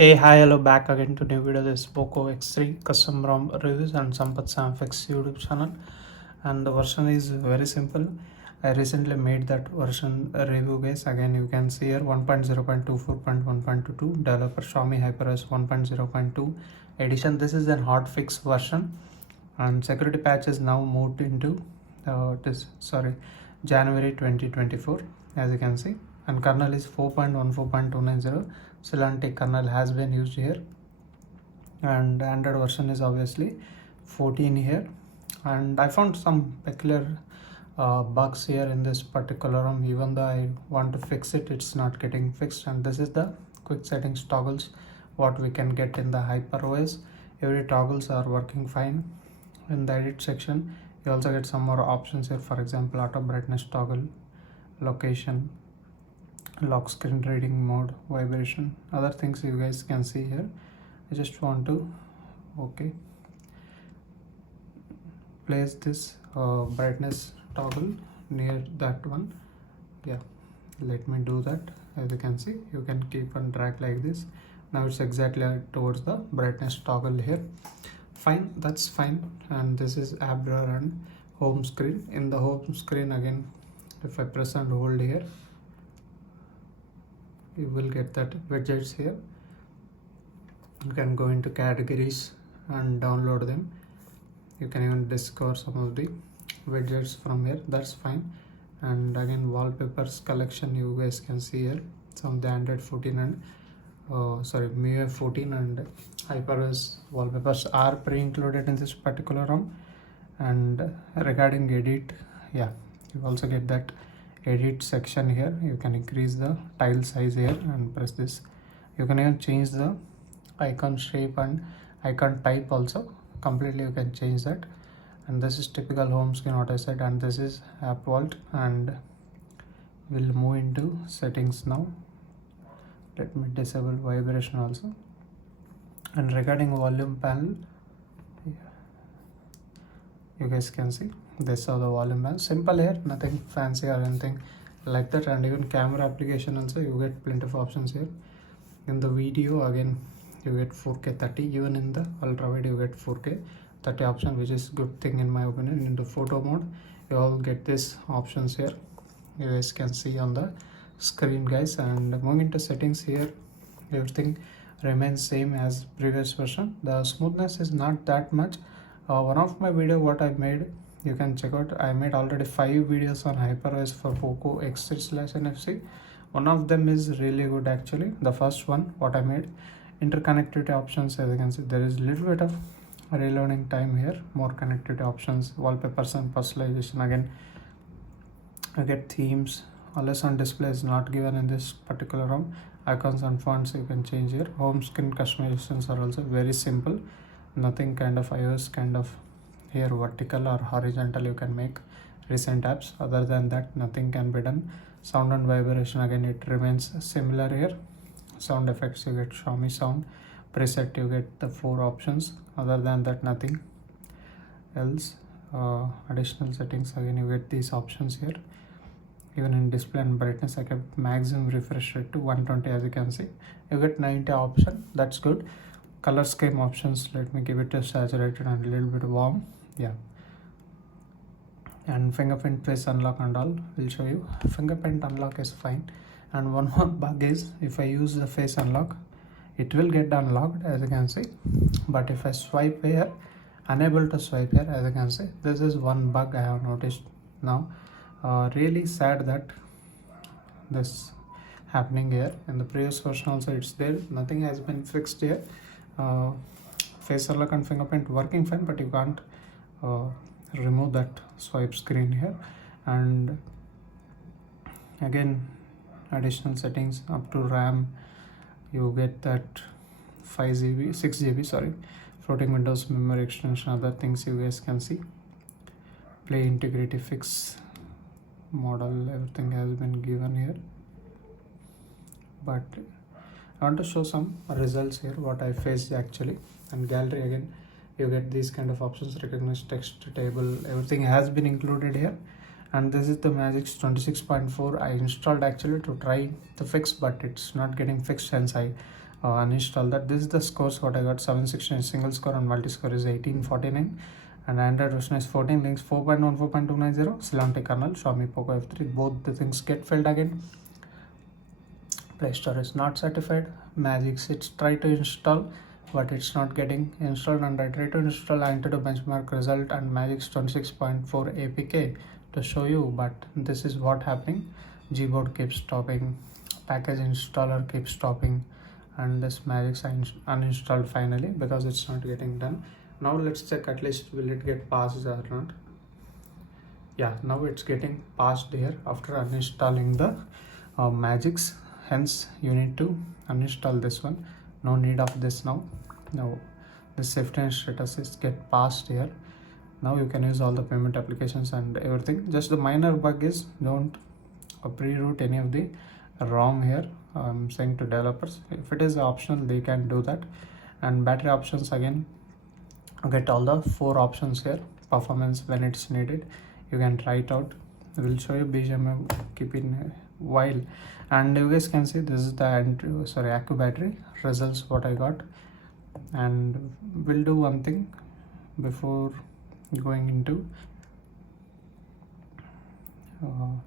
Hey, hi, hello, back again to new video. This is Poco X3 custom ROM reviews and Sampath HOTFIX YouTube channel, and the version is very simple. I recently made that version review, guys. Again, you can see here 1.0.24.1.22 developer Xiaomi HyperOS 1.0.2 edition. This is an hotfix version, and security patch is now moved into January 2024, as you can see, and kernel is 4.14.290. Solantic kernel has been used here, and Android version is obviously 14 here. And I found some peculiar bugs here in this particular ROM. Even though I want to fix it, it's not getting fixed. And this is the quick settings toggles what we can get in the HyperOS. Every toggles are working fine. In the edit section, you also get some more options here. For example, auto brightness toggle, location, lock screen reading mode, vibration, other things you guys can see here. I just want to place this brightness toggle near that one. Let me do that. As you can see, you can keep and drag like this. Now it's exactly towards the brightness toggle here. Fine, that's fine. And this is app drawer and home screen. In the home screen, again, if I press and hold here, you will get that widgets here. You can go into categories and download them. You can even discover some of the widgets from here. That's fine. And again, wallpapers collection, you guys can see here some of the Android 14 and MIUI 14 and HyperOS wallpapers are pre-included in this particular ROM. And regarding edit, you also get that edit section here. You can increase the tile size here and press this. You can even change the icon shape and icon type also. Completely you can change that. And this is typical home screen, what I said, and this is app vault. And we'll move into settings now. Let me disable vibration also. And regarding volume panel, you guys can see this is the volume panel. Simple here, nothing fancy or anything like that. And even camera application also, you get plenty of options here. In the video, again, you get 4K 30. Even in the ultra wide, you get 4K 30 option, which is good thing in my opinion. In the photo mode, you all get these options here. You guys can see on the screen, guys. And moving into settings here, everything remains same as previous version. The smoothness is not that much. One of my video what I made, you can check out. I made already 5 videos on HyperOS for Poco X3/NFC. One of them is really good actually. The first one what I made, interconnectivity options. As you can see, there is a little bit of reloading time here. More connectivity options, wallpapers and personalization. Again, you get themes. Always on display is not given in this particular ROM. Icons and fonts you can change here. Home screen customizations are also very simple. Nothing kind of iOS kind of here vertical or horizontal you can make recent apps. Other than that, nothing can be done. Sound and vibration, again, it remains similar here. Sound effects, you get Xiaomi sound. Preset, you get the 4 options. Other than that, nothing else. Additional settings, again, you get these options here. Even in display and brightness, I kept maximum refresh rate to 120. As you can see, you get 90 option. That's good. Color scheme options, let me give it a saturated and a little bit warm. And fingerprint face unlock and all will show you. Fingerprint unlock is fine. And one more bug is, if I use the face unlock, it will get unlocked, as you can see. But if I swipe here, unable to swipe here, as you can see. This is one bug I have noticed now. Really sad that this happening here. In the previous version also it's there. Nothing has been fixed here. Face unlock and fingerprint working fine, but you can't remove that swipe screen here. And again, additional settings up to RAM, you get that 6 GB floating Windows memory extension. Other things you guys can see. Play integrity fix model, everything has been given here. But I want to show some results here what I faced actually. And gallery, again, you get these kind of options, recognize text table, everything has been included here. And this is the Magix 26.4. I installed actually to try the fix, but it's not getting fixed, hence I uninstall that. This is the scores what I got. 716 single score and multi score is 1849, and Android version is 14, links 4.1, 4.290, Slanty kernel, Xiaomi Poco F3. Both the things get filled again. Play Store is not certified. Magic it's try to install, but it's not getting installed, and I try to install Antutu benchmark result and Magic's 26.4 APK to show you, but this is what happening. Gboard keeps stopping, package installer keeps stopping, and this Magic's uninstalled finally because it's not getting done. Now let's check at least will it get passed or not. Yeah, now it's getting passed here after uninstalling the Magic's. Hence you need to uninstall this one. No need of this now. Now the safety and status is get passed here. Now you can use all the payment applications and everything. Just the minor bug is don't pre-root any of the ROM here. I'm saying to developers, if it is optional they can do that. And battery options, again get all the 4 options here. Performance when it's needed, you can try it out. We'll show you BGM, keep in while, and you guys can see this is the active battery results what I got. And we'll do one thing before going into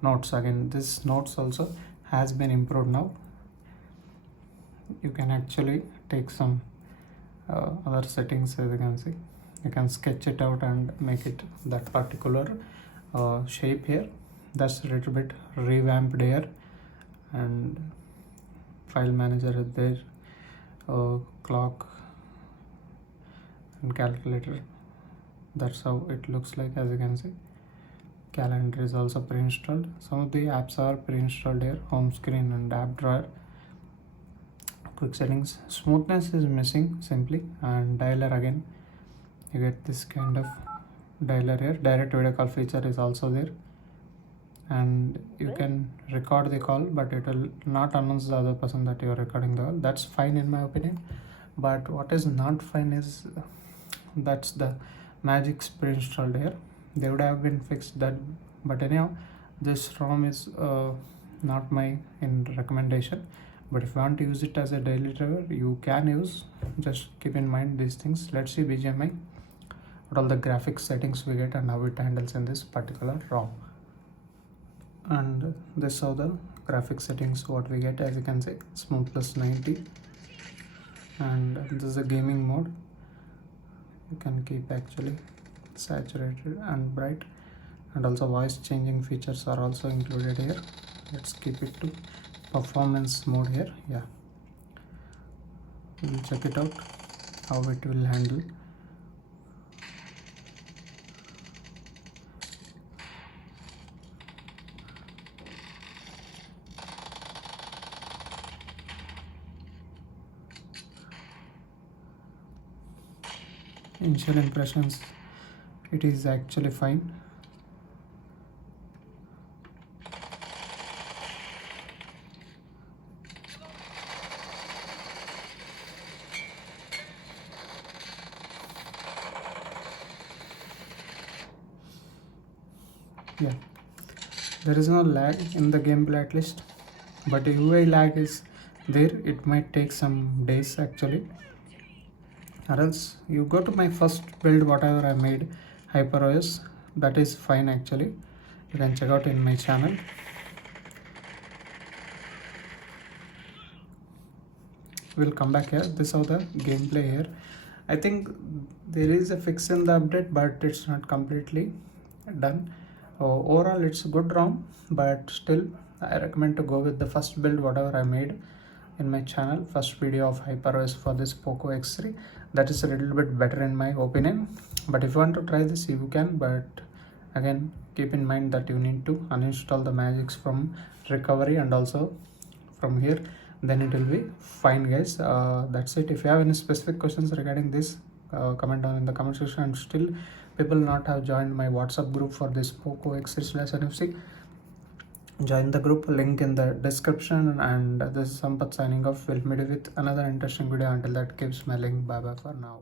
notes. Again, this notes also has been improved now. You can actually take some other settings. As you can see, you can sketch it out and make it that particular shape here. That's a little bit revamped here, and file manager is there, clock and calculator. That's how it looks like. As you can see, calendar is also pre-installed. Some of the apps are pre-installed here. Home screen and app drawer. Quick settings, smoothness is missing simply, and dialer, again you get this kind of dialer here. Direct video call feature is also there, and you can record the call, but it will not announce the other person that you are recording the call. That's fine in my opinion. But what is not fine is that's the Magic's pre-installed here. They would have been fixed that, but anyhow this ROM is not my recommendation. But if you want to use it as a daily driver, you can use. Just keep in mind these things. Let's see BGMI, what all the graphics settings we get and how it handles in this particular ROM. And this are the graphics settings what we get. As you can see, smoothness 90, and this is a gaming mode. You can keep actually saturated and bright, and also voice changing features are also included here. Let's keep it to performance mode here. Yeah, we'll check it out how it will handle. Initial impressions, it is actually fine. Yeah, there is no lag in the gameplay at least, but the UI lag is there. It might take some days actually, or else you go to my first build whatever I made, HyperOS, that is fine actually. You can check out in my channel. We'll come back here. This is how the gameplay here. I think there is a fix in the update, but it's not completely done. Overall it's a good ROM, but still I recommend to go with the first build whatever I made in my channel. First video of HyperOS for this Poco X3, that is a little bit better in my opinion. But if you want to try this, you can, but again keep in mind that you need to uninstall the Magics from recovery and also from here, then it will be fine guys. That's it. If you have any specific questions regarding this, comment down in the comment section. And still people not have joined my WhatsApp group for this Poco X3/NFC, join the group, link in the description. And this is Sampath signing off. We'll meet you with another interesting video. Until that, keep smiling. Bye bye for now.